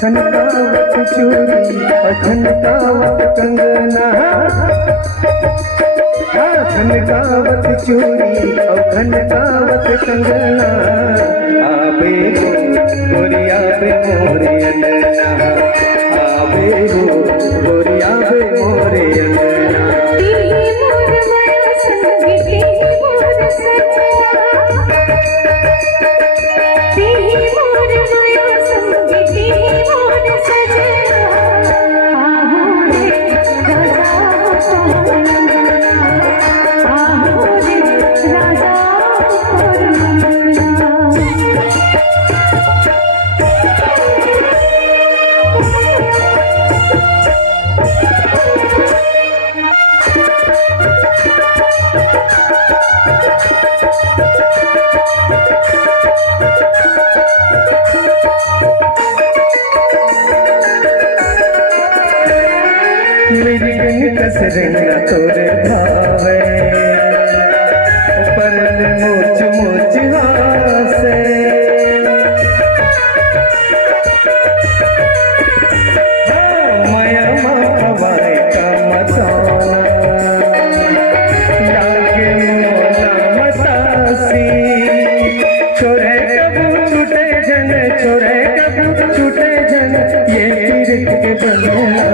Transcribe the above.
खनकावत चूड़ी खनकावत कंगना, खनकावत चूड़ी खनकावत कंगना, आबे हो गोरिया बे मोरे अंगना, आबे हो गोरिया बे मोरे अंगना। मेरी बिन कसरंगा तोरे भावे, पर मोच मोच हासे, माया हवाए का मताना, लागे मोला मतासी, छोरे कबू छूटे जन, छोरे कबू छूटे जन, ये तीरथ के बंधना।